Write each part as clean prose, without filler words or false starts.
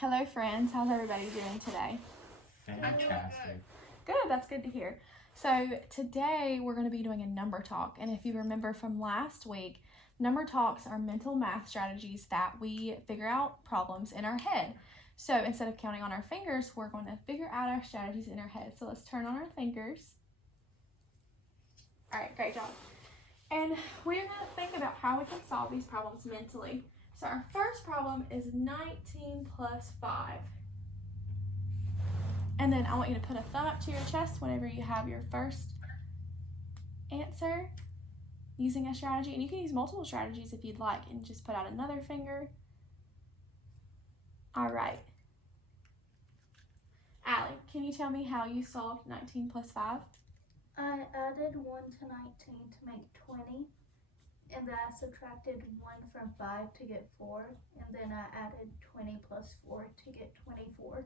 Hello friends, how's everybody doing today? Fantastic. Good, that's good to hear. So today we're going to be doing a number talk, and if you remember from last week, number talks are mental math strategies that we figure out problems in our head. So instead of counting on our fingers, we're going to figure out our strategies in our head. So let's turn on our thinkers. All right, great job. And we're going to think about how we can solve these problems mentally. So our first problem is 19 plus 5. And then I want you to put a thumb up to your chest whenever you have your first answer using a strategy. And you can use multiple strategies if you'd like, and just put out another finger. All right. Allie, can you tell me how you solved 19 plus 5? I added 1 to 19 to make 20, and then I subtracted 1 from 5 to get 4, and then I added 20 plus 4 to get 24.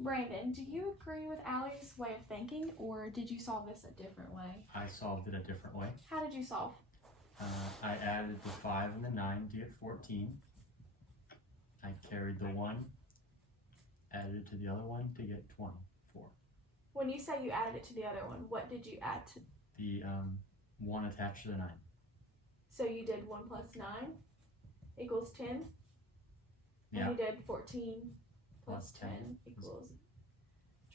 Brandon, do you agree with Allie's way of thinking, or did you solve this a different way? I solved it a different way. How did you solve? I added the 5 and the 9 to get 14. I carried the 1, added it to the other one to get 24. When you say you added it to the other one, what did you add to? The 1 attached to the 9. So you did 1 plus 9 equals 10? And Yeah. you did 14 plus Plus 10 10 equals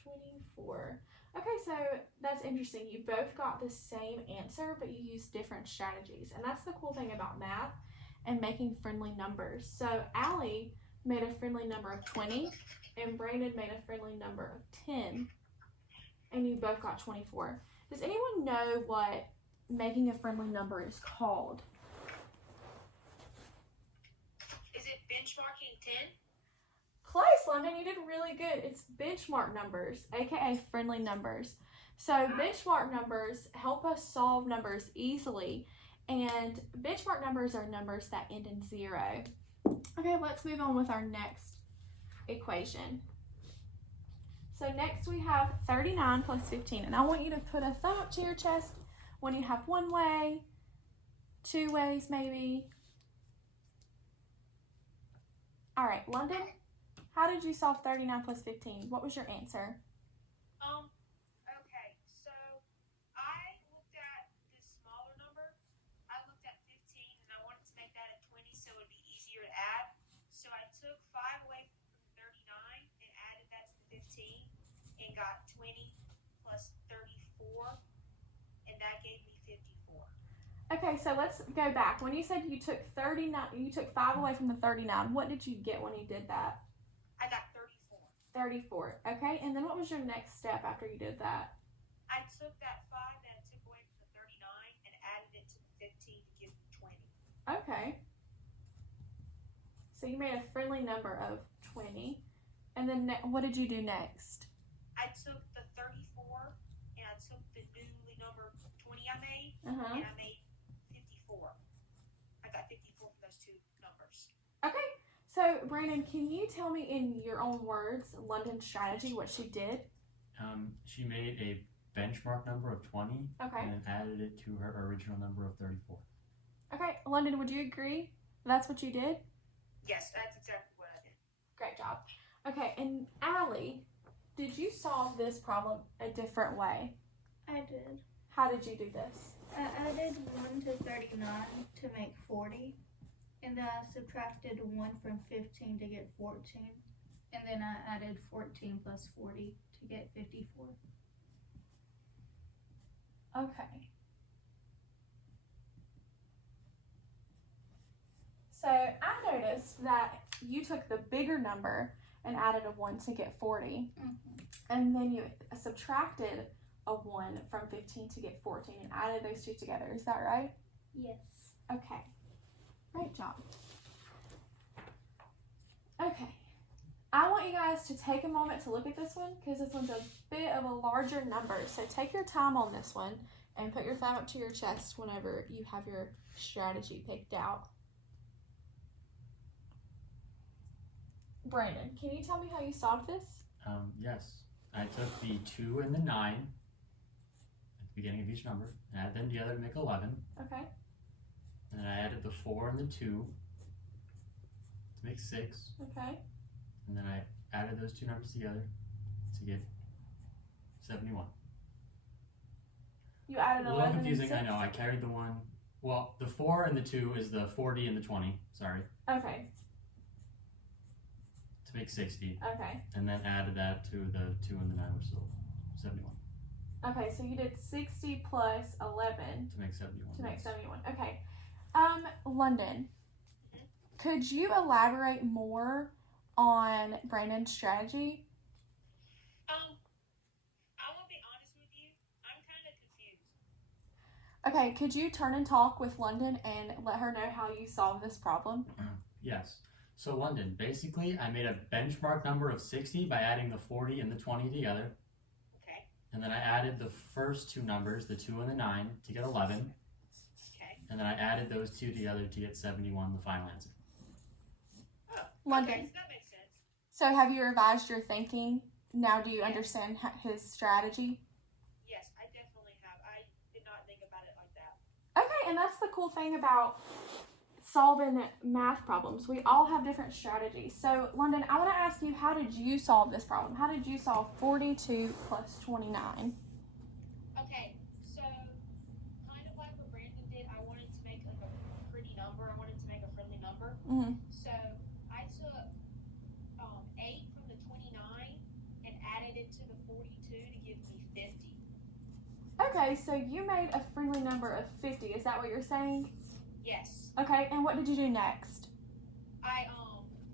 24. Okay, so that's interesting. You both got the same answer, but you used different strategies. And that's the cool thing about math and making friendly numbers. So Allie made a friendly number of 20, and Brandon made a friendly number of 10, and you both got 24. Does anyone know what making a friendly number is called? Is it benchmarking 10? Close, London, you did really good. It's benchmark numbers, aka friendly numbers. So benchmark numbers help us solve numbers easily, and benchmark numbers are numbers that end in 0. Okay, let's move on with our next equation. So next we have 39 plus 15, and I want you to put a thumb up to your chest when you have one way, 2 ways maybe. All right, London, how did you solve 39 plus 15? What was your answer? Okay, so I looked at this smaller number. I looked at 15 and I wanted to make that a 20 so it would be easier to add. So I took 5 away from 39 and added that to the 15 and got 20 plus 34, and that gave me 54. Okay, so let's go back. When you said you took 39, you took 5 away from the 39. What did you get when you did that? I got 34. 34. Okay, and then what was your next step after you did that? I took that 5 that I took away from the 39 and added it to the 15 to give me 20. Okay. So you made a friendly number of 20. And then what did you do next? I took the 34 and I took the newly number 20 I made, Uh-huh. and I made 54. I got 54 for those two numbers. Okay. So, Brandon, can you tell me in your own words London's strategy, what she did? She made a benchmark number of 20 Okay. and then added it to her original number of 34. Okay, London, would you agree that's what you did? Yes, that's exactly what I did. Great job. Okay, and Allie, did you solve this problem a different way? I did. How did you do this? I added 1 to 39 to make 40, and then I subtracted 1 from 15 to get 14, and then I added 14 plus 40 to get 54. Okay. So I noticed that you took the bigger number and added a 1 to get 40, and then you subtracted a 1 from 15 to get 14 and added those two together. Is that right? Yes. Okay. Great job. Okay. I want you guys to take a moment to look at this one because this one's a bit of a larger number. So take your time on this one and put your thumb up to your chest whenever you have your strategy picked out. Brandon, can you tell me how you solved this? Yes. I took the 2 and the 9 at the beginning of each number, added them together to make 11. Okay. And then I added the 4 and the 2 to make 6. Okay. And then I added those two numbers together to get 71. You added A 11 little confusing, and I 6? know. I carried the 1. Well, the 4 and the 2 is the 40 and the 20. Sorry. Okay. To make 60. Okay. And then added that to the 2 and the 9, which is 71. Okay, so you did 60 plus 11 To make 71. to make yes. 71. Okay. London, could you elaborate more on Brandon's strategy? I will be honest with you. I'm kind of confused. Okay, could you turn and talk with London and let her know how you solved this problem? Yes. So London, basically I made a benchmark number of 60 by adding the 40 and the 20 together. Okay. And then I added the first two numbers, the 2 and the 9, to get 11. Okay. And then I added those two together to get 71, the final answer. London, Okay, so that makes sense. so have you revised your thinking? Now do you Yes. understand his strategy? Yes, I definitely have. I did not think about it like that. Okay, and that's the cool thing about solving math problems. We all have different strategies. So, London, I want to ask you, how did you solve this problem? How did you solve 42 plus 29? Okay, so kind of like what Brandon did, I wanted to make like a pretty number. I wanted to make a friendly number. Mm-hmm. So I took 8 from the 29 and added it to the 42 to give me 50. Okay, so you made a friendly number of 50. Is that what you're saying? Yes. Okay, and what did you do next? I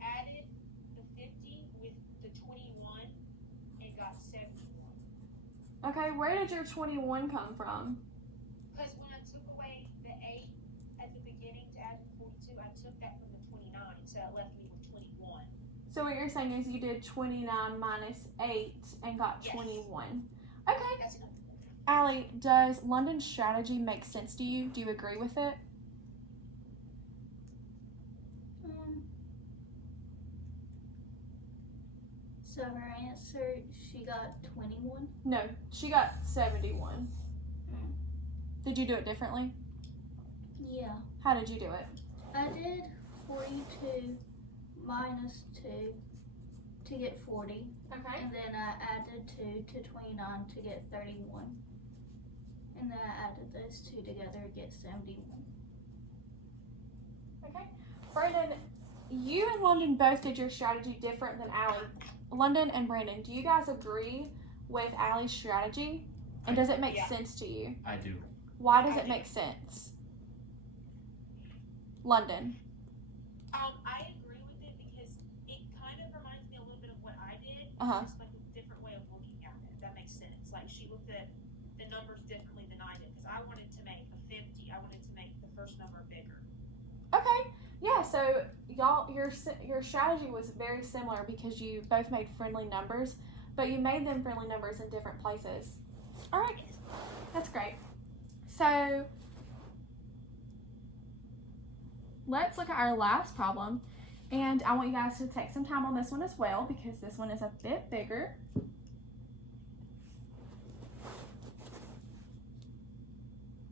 added the 50 with the 21 and got 71. Okay, where did your 21 come from? Because when I took away the 8 at the beginning to add to the 42, I took that from the 29, so it left me with 21. So what you're saying is you did 29 minus 8 and got Yes. 21. Okay. That's enough. Allie, does London's strategy make sense to you? Do you agree with it? So her answer, she got 21. No, she got 71. Mm. Did you do it differently? Yeah. How did you do it? I did 42 minus 2 to get 40. Okay. And then I added 2 to 29 to get 31. And then I added those two together to get 71. Okay. Brandon, you and London both did your strategy different than Allie. London and Brandon, do you guys agree with Allie's strategy? And does it make Yeah. sense to you? I do. Why does I it do. make sense? London. I agree with it because it kind of reminds me a little bit of what I did. Uh-huh. Just like a different way of looking at it, if that makes sense. Like she looked at the numbers differently than I did because I wanted to make a 50. I wanted to make the first number bigger. Okay. Yeah, so y'all, your strategy was very similar because you both made friendly numbers, but you made them friendly numbers in different places. All right. That's great. So let's look at our last problem, and I want you guys to take some time on this one as well because this one is a bit bigger.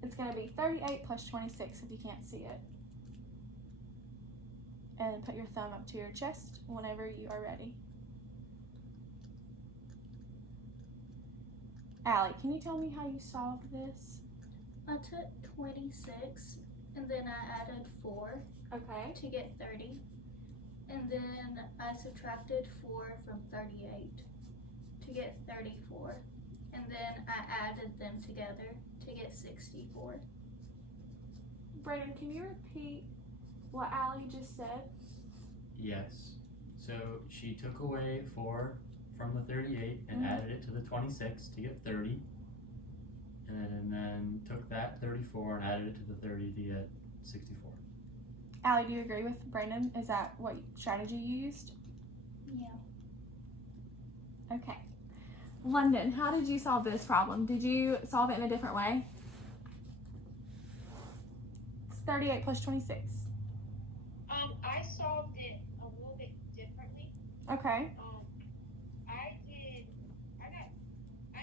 It's going to be 38 plus 26 if you can't see it. And put your thumb up to your chest whenever you are ready. Allie, can you tell me how you solved this? I took 26 and then I added 4 Okay. to get 30. And then I subtracted 4 from 38 to get 34. And then I added them together to get 64. Brandon, can you repeat what Allie just said? Yes. So she took away 4 from the 38 and Mhm. added it to the 26 to get 30. And then took that 34 and added it to the 30 to get 64. Allie, do you agree with Brandon? Is that what strategy you used? Yeah. Okay. London, how did you solve this problem? Did you solve it in a different way? It's 38 plus 26. I solved it a little bit differently. Okay. I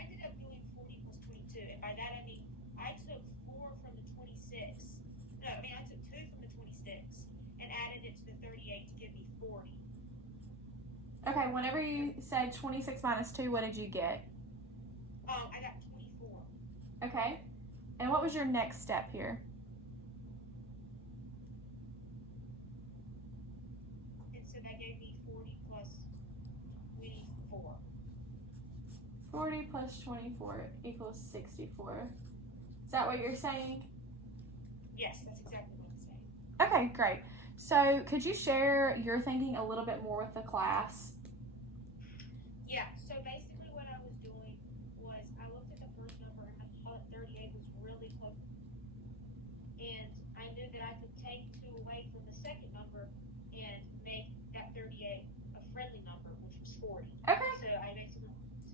ended up doing 40 plus 22, and by that I mean I took 4 from the 26. No, I mean I took 2 from the 26 and added it to the 38 to give me 40. Okay, whenever you said 26 minus 2, what did you get? I got 24. Okay. And what was your next step here? And so that gave me 40 plus 24. 40 plus 24 equals 64. Is that what you're saying? Yes, that's exactly what I'm saying. Okay, great. So could you share your thinking a little bit more with the class? Yeah, so basically what I was doing was I looked at the first number and I thought 38 was really close. And I knew that I could take 2 away from the second number and make that 38 a friendly number, which was 40. Okay. So I basically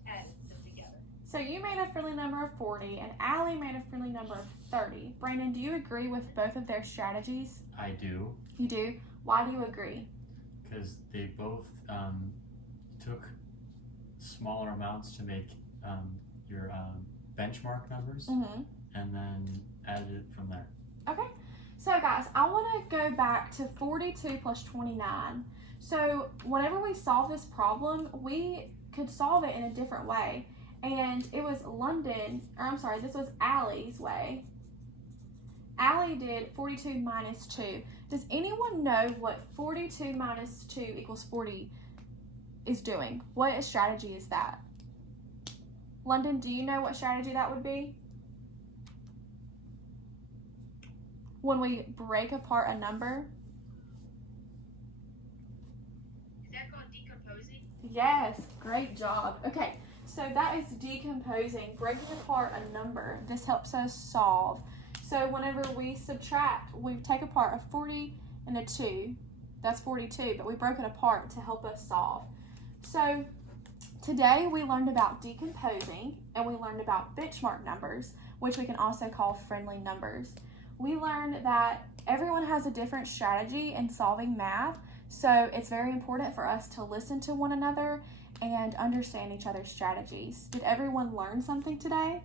added them together. So you made a friendly number of 40 and Allie made a friendly number of 30. Brandon, do you agree with both of their strategies? I do, You do? Why do you agree? because they both took smaller amounts to make your benchmark numbers, Mm-hmm. and then added it from there. Okay. So guys, I want to go back to 42 plus 29. So whenever we solve this problem, we could solve it in a different way. And it was this was Allie's way. Allie did 42 minus 2. Does anyone know what 42 minus 2 equals 40 is doing? What strategy is that? London, do you know what strategy that would be? When we break apart a number? Is that called decomposing? Yes, great job. Okay, so that is decomposing, breaking apart a number. This helps us solve. So whenever we subtract, we take apart a 40 and a 2. That's 42, but we broke it apart to help us solve. So today we learned about decomposing and we learned about benchmark numbers, which we can also call friendly numbers. We learned that everyone has a different strategy in solving math, so it's very important for us to listen to one another and understand each other's strategies. Did everyone learn something today?